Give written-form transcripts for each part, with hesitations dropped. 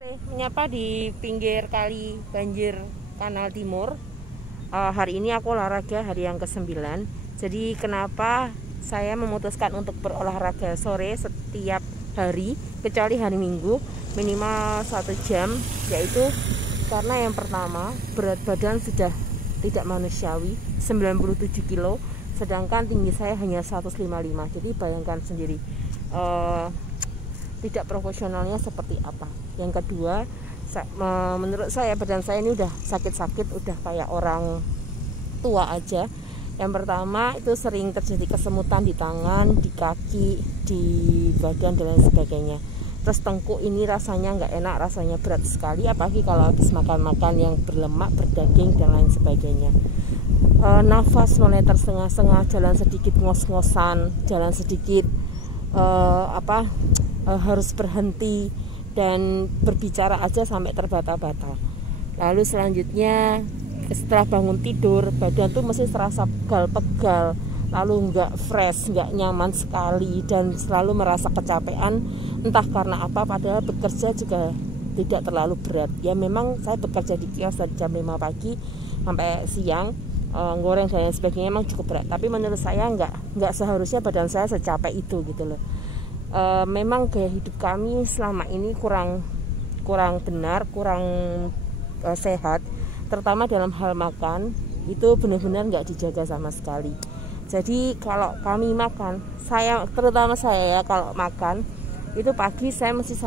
Menyapa di pinggir kali banjir Kanal Timur. Hari ini aku olahraga hari yang ke-9. Jadi kenapa saya memutuskan untuk berolahraga sore setiap hari kecuali hari Minggu minimal 1 jam, yaitu karena yang pertama berat badan sudah tidak manusiawi 97 kilo, sedangkan tinggi saya hanya 155. Jadi bayangkan sendiri tidak profesionalnya seperti apa. Yang kedua, menurut saya badan saya ini udah sakit-sakit, udah kayak orang tua aja. Yang pertama itu sering terjadi kesemutan di tangan, di kaki, di badan dan lain sebagainya. Terus tengkuk ini rasanya nggak enak, rasanya berat sekali, apalagi kalau habis makan-makan yang berlemak, berdaging dan lain sebagainya. Nafas mulai tersengah-sengah, jalan sedikit ngos-ngosan, jalan sedikit harus berhenti dan berbicara aja sampai terbata-bata. Lalu selanjutnya setelah bangun tidur badan tuh mesti terasa pegal-pegal, lalu nggak fresh, nggak nyaman sekali, dan selalu merasa kecapean. Entah karena apa, padahal bekerja juga tidak terlalu berat. Ya memang saya bekerja di kios dari jam 5 pagi sampai siang, goreng dan lain sebagainya memang cukup berat. Tapi menurut saya nggak seharusnya badan saya secapek itu gitu loh. Memang gaya hidup kami selama ini kurang benar, kurang sehat, terutama dalam hal makan itu benar-benar nggak dijaga sama sekali. Jadi kalau kami makan, terutama saya ya, kalau makan itu pagi saya mesti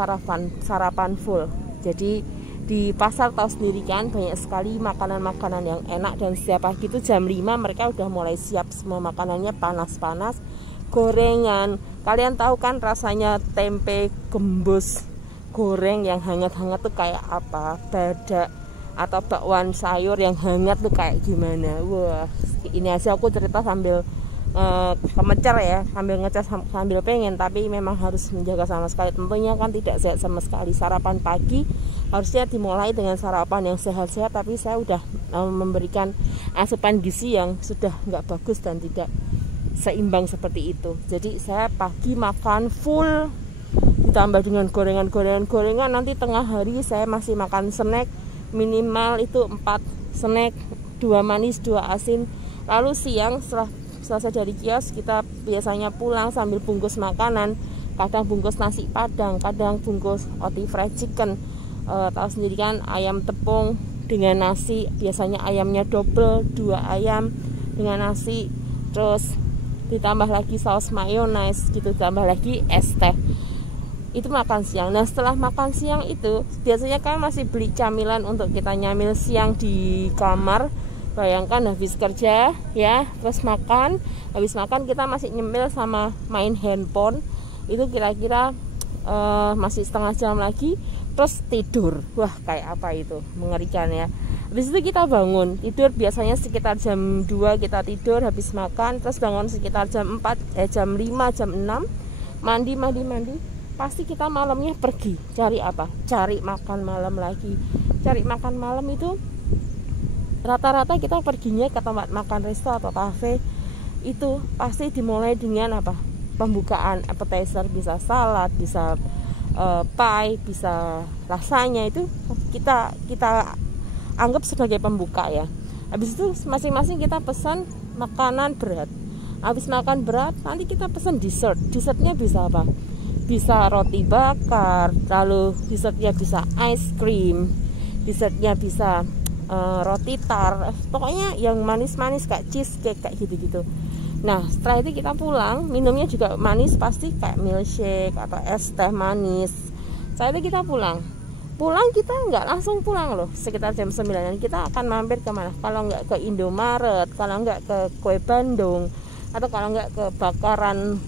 sarapan full. Jadi di pasar tahu sendiri kan, banyak sekali makanan-makanan yang enak, dan setiap pagi itu jam 5 mereka udah mulai siap semua makanannya, panas-panas, gorengan. Kalian tahu kan rasanya tempe gembus goreng yang hangat-hangat tuh kayak apa? Badak atau bakwan sayur yang hangat tuh kayak gimana? Wah, ini aja aku cerita sambil kemecer ya, sambil ngecas, sambil pengen, tapi memang harus menjaga sama sekali. Tentunya kan tidak sehat sama sekali. Sarapan pagi harusnya dimulai dengan sarapan yang sehat-sehat, tapi saya udah memberikan asupan gizi yang sudah nggak bagus dan tidak seimbang seperti itu. Jadi saya pagi makan full, ditambah dengan gorengan, nanti tengah hari saya masih makan snack, minimal itu 4 snack, 2 manis 2 asin. Lalu siang setelah selesai dari kios, kita biasanya pulang sambil bungkus makanan, kadang bungkus nasi padang, kadang bungkus roti fried chicken. Tahu sendiri kan, ayam tepung dengan nasi, biasanya ayamnya double, 2 ayam dengan nasi, terus ditambah lagi saus mayonnaise gitu, tambah lagi es teh. Itu makan siang. Nah setelah makan siang itu biasanya kan masih beli camilan untuk kita nyamil siang di kamar. Bayangkan habis kerja ya, terus makan, habis makan kita masih nyemil sama main handphone. Itu kira-kira masih setengah jam lagi, terus tidur. Wah kayak apa itu, mengerikan ya. Habis itu kita bangun tidur, biasanya sekitar jam 2 kita tidur habis makan, terus bangun sekitar jam 5, jam 6, mandi. Pasti kita malamnya pergi cari apa? Cari makan malam lagi. Cari makan malam itu rata-rata kita perginya ke tempat makan resto atau kafe. Itu pasti dimulai dengan apa? Pembukaan appetizer, bisa salad, bisa pie, bisa lasanya. Itu kita anggap sebagai pembuka ya. Habis itu masing-masing kita pesan makanan berat. Habis makan berat nanti kita pesan dessert. Dessertnya bisa apa? Bisa roti bakar, lalu dessertnya bisa ice cream, dessertnya bisa roti tar, pokoknya yang manis-manis kayak cheesecake kayak gitu-gitu. Nah setelah itu kita pulang, minumnya juga manis, pasti kayak milkshake atau es teh manis. Setelah itu kita pulang kita nggak langsung pulang loh, sekitar jam 9 kita akan mampir kemana? Kalau nggak ke Indomaret, kalau nggak ke Kue Bandung, atau kalau nggak ke bakaran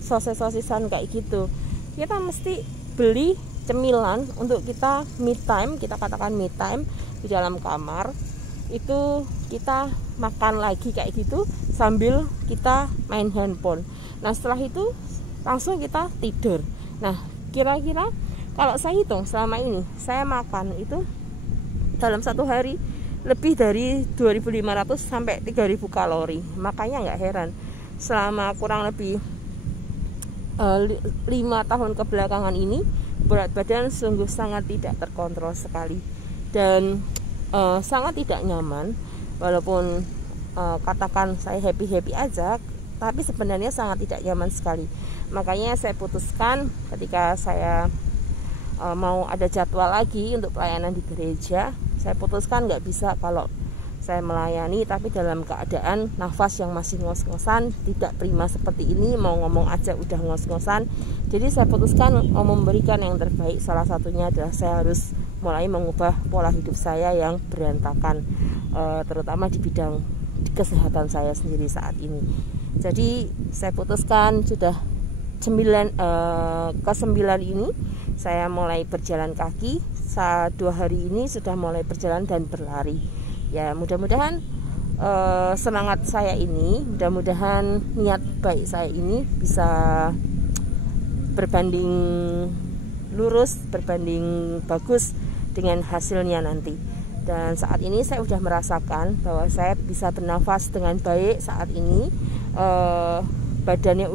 sosis-sosisan kayak gitu, kita mesti beli cemilan untuk kita me time, kita katakan me time di dalam kamar. Itu kita makan lagi kayak gitu sambil kita main handphone. Nah setelah itu langsung kita tidur. Nah kira-kira kalau saya hitung selama ini saya makan itu dalam satu hari lebih dari 2.500 sampai 3.000 kalori. Makanya nggak heran selama kurang lebih 5 tahun kebelakangan ini berat badan sungguh sangat tidak terkontrol sekali dan sangat tidak nyaman. Walaupun katakan saya happy-happy aja, tapi sebenarnya sangat tidak nyaman sekali. Makanya saya putuskan ketika saya mau ada jadwal lagi untuk pelayanan di gereja, saya putuskan nggak bisa kalau saya melayani tapi dalam keadaan nafas yang masih ngos-ngosan, tidak prima seperti ini, mau ngomong aja udah ngos-ngosan. Jadi saya putuskan memberikan yang terbaik. Salah satunya adalah saya harus mulai mengubah pola hidup saya yang berantakan, terutama di bidang kesehatan saya sendiri saat ini. Jadi saya putuskan sudah ke-9 ini saya mulai berjalan kaki. 2 hari ini sudah mulai berjalan dan berlari. Ya, mudah-mudahan semangat saya ini, mudah-mudahan niat baik saya ini bisa berbanding lurus, berbanding bagus dengan hasilnya nanti. Dan saat ini saya sudah merasakan bahwa saya bisa bernafas dengan baik saat ini. Badannya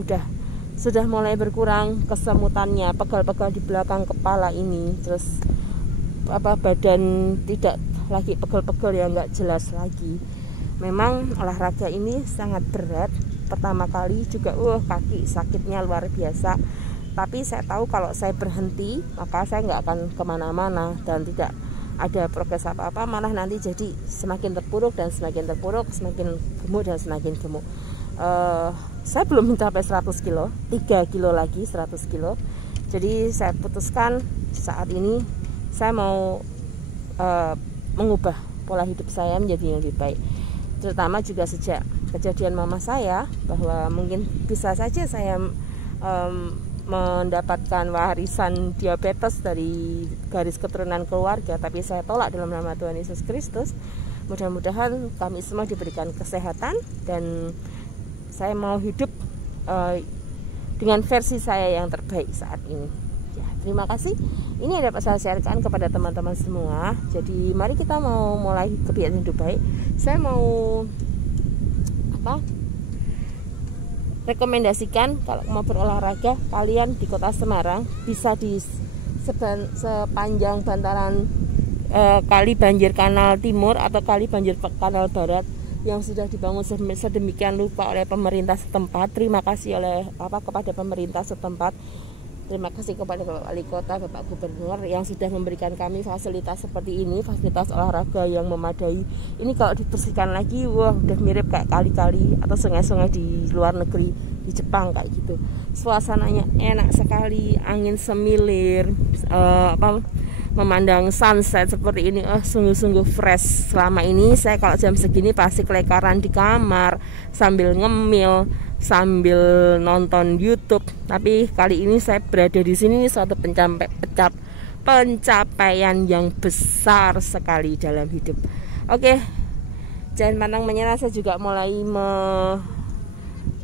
sudah mulai berkurang kesemutannya, pegal-pegal di belakang kepala ini, terus badan tidak lagi pegal-pegal yang nggak jelas lagi. Memang olahraga ini sangat berat. Pertama kali juga kaki sakitnya luar biasa. Tapi saya tahu kalau saya berhenti maka saya nggak akan kemana-mana dan tidak ada progres apa-apa, malah nanti jadi semakin terpuruk dan semakin terpuruk, semakin gemuk dan semakin gemuk. Saya belum mencapai 100 kilo, 3 kilo lagi 100 kilo. Jadi saya putuskan saat ini saya mau mengubah pola hidup saya menjadi yang lebih baik. Terutama juga sejak kejadian mama saya, bahwa mungkin bisa saja saya mendapatkan warisan diabetes dari garis keturunan keluarga, tapi saya tolak dalam nama Tuhan Yesus Kristus. Mudah-mudahan kami semua diberikan kesehatan dan saya mau hidup dengan versi saya yang terbaik saat ini. Ya, terima kasih. Ini yang dapat saya sharekan kepada teman-teman semua. Jadi mari kita mau mulai kebiasaan hidup baik. Saya mau rekomendasikan kalau mau berolahraga, kalian di Kota Semarang bisa di sepanjang bantaran Kali Banjir Kanal Timur atau Kali Banjir Kanal Barat yang sudah dibangun sedemikian rupa oleh pemerintah setempat. Terima kasih kepada pemerintah setempat. Terima kasih kepada Bapak Wali Kota, Bapak Gubernur yang sudah memberikan kami fasilitas seperti ini, fasilitas olahraga yang memadai. Ini kalau dibersihkan lagi, udah mirip kayak kali-kali atau sungai-sungai di luar negeri, di Jepang kayak gitu. Suasananya enak sekali, angin semilir, memandang sunset seperti ini, sungguh-sungguh fresh. Selama ini saya kalau jam segini pasti kelekaran di kamar sambil ngemil, sambil nonton YouTube. Tapi kali ini saya berada di sini, suatu pencapaian yang besar sekali dalam hidup. Oke, jangan pantang menyerah. Saya juga mulai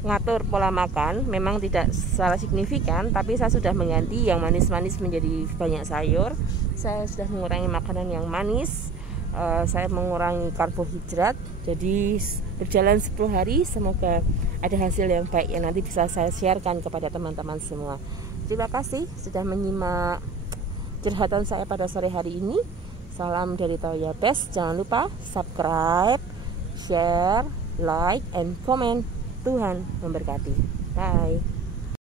mengatur pola makan. Memang tidak secara signifikan, tapi saya sudah mengganti yang manis-manis menjadi banyak sayur. Saya sudah mengurangi makanan yang manis. Saya mengurangi karbohidrat. Jadi berjalan 10 hari, semoga ada hasil yang baik yang nanti bisa saya sharekan kepada teman-teman semua. Terima kasih sudah menyimak curhatan saya pada sore hari ini. Salam dari Toya Best. Jangan lupa subscribe, share, like, and comment. Tuhan memberkati. Bye.